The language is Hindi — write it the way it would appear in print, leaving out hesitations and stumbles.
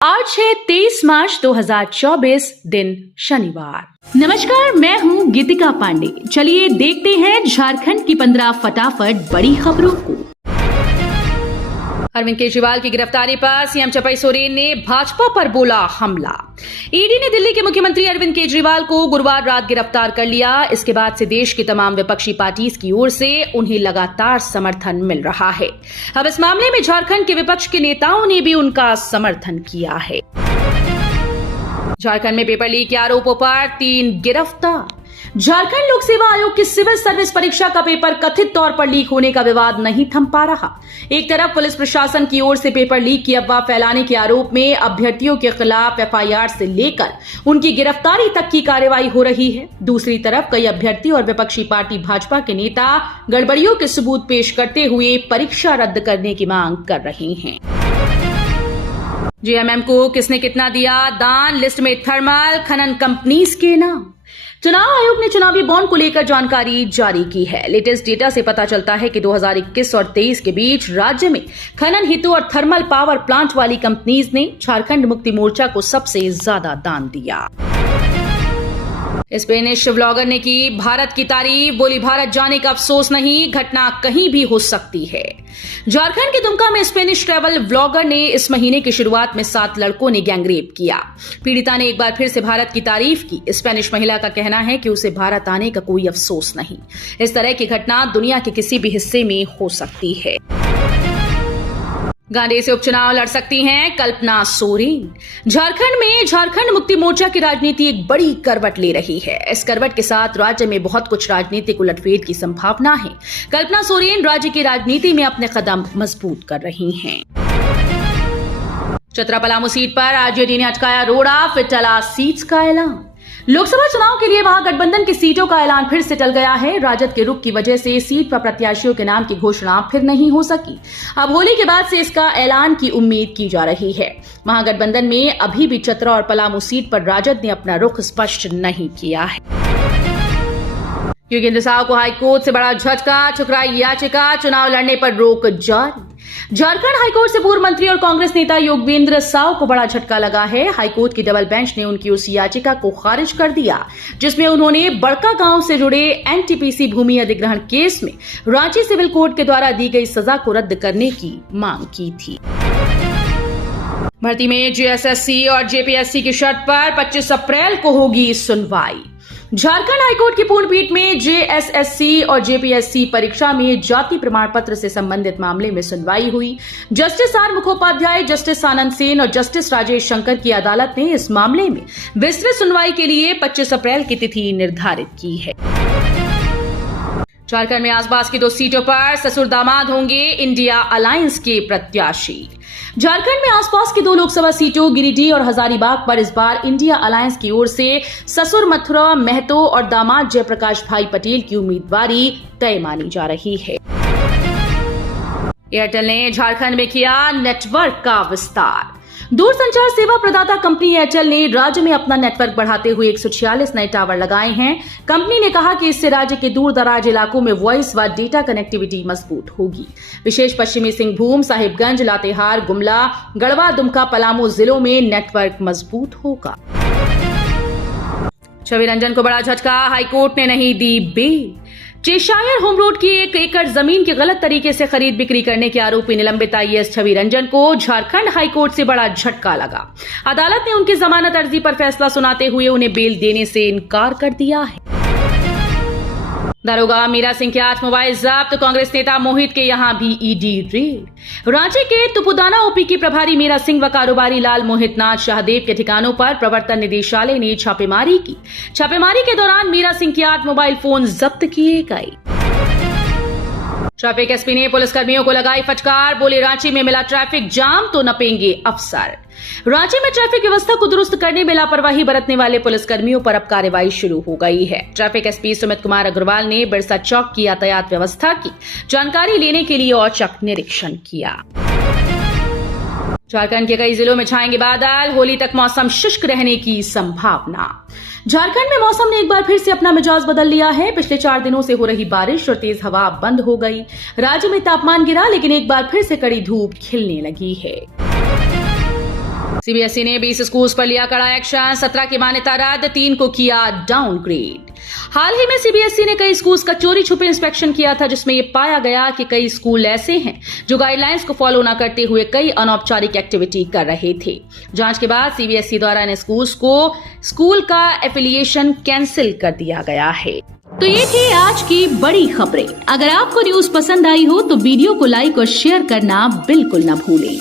आज है 23 मार्च 2024 दिन शनिवार। नमस्कार, मैं हूँ गीतिका पांडे। चलिए देखते हैं झारखंड की 15 फटाफट बड़ी खबरों को। अरविंद केजरीवाल की गिरफ्तारी पर सीएम चंपई सोरेन ने भाजपा पर बोला हमला। ईडी ने दिल्ली के मुख्यमंत्री अरविंद केजरीवाल को गुरुवार रात गिरफ्तार कर लिया। इसके बाद से देश की तमाम विपक्षी पार्टीज की ओर से उन्हें लगातार समर्थन मिल रहा है। अब इस मामले में झारखंड के विपक्ष के नेताओं ने भी उनका समर्थन किया है। झारखंड में पेपर लीक के आरोपों पर 3 गिरफ्तार। झारखंड लोक सेवा आयोग की सिविल सर्विस परीक्षा का पेपर कथित तौर पर लीक होने का विवाद नहीं थम पा रहा। एक तरफ पुलिस प्रशासन की ओर से पेपर लीक की अफवाह फैलाने के आरोप में अभ्यर्थियों के खिलाफ एफआईआर से लेकर उनकी गिरफ्तारी तक की कार्रवाई हो रही है। दूसरी तरफ कई अभ्यर्थी और विपक्षी पार्टी भाजपा के नेता गड़बड़ियों के सबूत पेश करते हुए परीक्षा रद्द करने की मांग कर रहे हैं। जेएमएम को किसने कितना दिया दान, लिस्ट में थर्मल खनन कंपनीज के नाम। चुनाव आयोग ने चुनावी बॉन्ड को लेकर जानकारी जारी की है। लेटेस्ट डेटा से पता चलता है कि 2021 और 23 के बीच राज्य में खनन हेतु और थर्मल पावर प्लांट वाली कंपनीज ने झारखंड मुक्ति मोर्चा को सबसे ज्यादा दान दिया। स्पेनिश व्लॉगर ने की भारत की तारीफ, बोली भारत जाने का अफसोस नहीं, घटना कहीं भी हो सकती है। झारखंड के दुमका में स्पेनिश ट्रैवल व्लॉगर ने इस महीने की शुरुआत में 7 लड़कों ने गैंगरेप किया। पीड़िता ने एक बार फिर से भारत की तारीफ की। स्पेनिश महिला का कहना है कि उसे भारत आने का कोई अफसोस नहीं। इस तरह की घटना दुनिया के किसी भी हिस्से में हो सकती है। गांधी से उपचुनाव लड़ सकती हैं कल्पना सोरेन। झारखंड में झारखंड मुक्ति मोर्चा की राजनीति एक बड़ी करवट ले रही है। इस करवट के साथ राज्य में बहुत कुछ राजनीतिक उलटफेर की संभावना है। कल्पना सोरेन राज्य की राजनीति में अपने कदम मजबूत कर रही हैं। चतरा पलामू सीट पर आरजेडी ने अटकाया रोड़ा, फिर टला सीट्स का ऐलान। लोकसभा चुनाव के लिए महागठबंधन की सीटों का ऐलान फिर से टल गया है। राजद के रुख की वजह से सीट पर प्रत्याशियों के नाम की घोषणा फिर नहीं हो सकी। अब होली के बाद से इसका ऐलान की उम्मीद की जा रही है। महागठबंधन में अभी भी चतरा और पलामू सीट पर राजद ने अपना रुख स्पष्ट नहीं किया है। योगेंद्र साहु को हाईकोर्ट से बड़ा झटका, ठुकराई याचिका, चुनाव लड़ने पर रोक जारी। झारखंड हाईकोर्ट से पूर्व मंत्री और कांग्रेस नेता योगेंद्र साहु को बड़ा झटका लगा है। हाईकोर्ट की डबल बेंच ने उनकी उस याचिका को खारिज कर दिया जिसमें उन्होंने बड़का गांव से जुड़े एनटीपीसी भूमि अधिग्रहण केस में रांची सिविल कोर्ट के द्वारा दी गई सजा को रद्द करने की मांग की थी। भर्ती में जेएसएससी और जेपीएससी की शर्त पर 25 अप्रैल को होगी सुनवाई। झारखंड हाईकोर्ट की पूर्ण पीठ में जेएसएससी और जेपीएससी परीक्षा में जाति प्रमाण पत्र से संबंधित मामले में सुनवाई हुई। Justice R Mukhopadhyay, justice Anand Sen और जस्टिस राजेश शंकर की अदालत ने इस मामले में विस्तृत सुनवाई के लिए 25 अप्रैल की तिथि निर्धारित की है। झारखंड में आसपास की 2 सीटों पर ससुर दामाद होंगे इंडिया अलायंस के प्रत्याशी। झारखंड में आसपास की 2 लोकसभा सीटों गिरिडीह और हजारीबाग पर इस बार इंडिया अलायंस की ओर से ससुर मथुरा महतो और दामाद जयप्रकाश भाई पटेल की उम्मीदवारी तय मानी जा रही है। एयरटेल ने झारखंड में किया नेटवर्क का विस्तार। दूरसंचार सेवा प्रदाता कंपनी एयरटेल ने राज्य में अपना नेटवर्क बढ़ाते हुए 146 नए टावर लगाए हैं। कंपनी ने कहा कि इससे राज्य के दूर दराज इलाकों में वॉइस व डेटा कनेक्टिविटी मजबूत होगी। विशेष पश्चिमी सिंहभूम, साहिबगंज, लातेहार, गुमला, गढ़वा, दुमका, पलामू जिलों में नेटवर्क मजबूत होगा। छवि रंजन को बड़ा झटका, हाईकोर्ट ने नहीं दी बेल। चेशायर होम रोड की 1 एकड़ जमीन के गलत तरीके से खरीद बिक्री करने के आरोपी निलंबित आईएएस छवि रंजन को झारखंड हाईकोर्ट से बड़ा झटका लगा। अदालत ने उनकी जमानत अर्जी पर फैसला सुनाते हुए उन्हें बेल देने से इनकार कर दिया है। दारोगा मीरा सिंह के 8 मोबाइल जब्त, कांग्रेस नेता मोहित के यहां भी ईडी रेड। रांची के तुपुदाना ओपी की प्रभारी मीरा सिंह व कारोबारी लाल मोहित नाथ शाहदेव के ठिकानों पर प्रवर्तन निदेशालय ने छापेमारी की। छापेमारी के दौरान मीरा सिंह के 8 मोबाइल फोन जब्त किए गए। ट्रैफिक एसपी ने पुलिसकर्मियों को लगाई फटकार, बोले रांची में मिला ट्रैफिक जाम तो नपेंगे अफसर। रांची में ट्रैफिक व्यवस्था को दुरुस्त करने में लापरवाही बरतने वाले पुलिसकर्मियों पर अब कार्रवाई शुरू हो गई है। ट्रैफिक एसपी सुमित कुमार अग्रवाल ने बिरसा चौक की यातायात व्यवस्था की जानकारी लेने के लिए औचक निरीक्षण किया। झारखंड के कई जिलों में छाएंगे बादल, होली तक मौसम शुष्क रहने की संभावना। झारखंड में मौसम ने एक बार फिर से अपना मिजाज बदल लिया है। पिछले 4 दिनों से हो रही बारिश और तेज हवा बंद हो गई। राज्य में तापमान गिरा, लेकिन एक बार फिर से कड़ी धूप खिलने लगी है। सीबीएसई ने 20 स्कूल्स पर लिया कड़ा एक्शन, 17 की मान्यता रद्द, 3 को किया डाउनग्रेड। हाल ही में सीबीएसई ने कई स्कूल्स का चोरी छुपे इंस्पेक्शन किया था, जिसमें यह पाया गया कि कई स्कूल ऐसे हैं जो गाइडलाइंस को फॉलो न करते हुए कई अनौपचारिक एक्टिविटी कर रहे थे। जांच के बाद सीबीएसई द्वारा इन स्कूल्स को स्कूल का एफिलिएशन कैंसिल कर दिया गया है। तो ये थी आज की बड़ी खबरें। अगर आपको न्यूज पसंद आई हो तो वीडियो को लाइक और शेयर करना बिल्कुल न भूलें।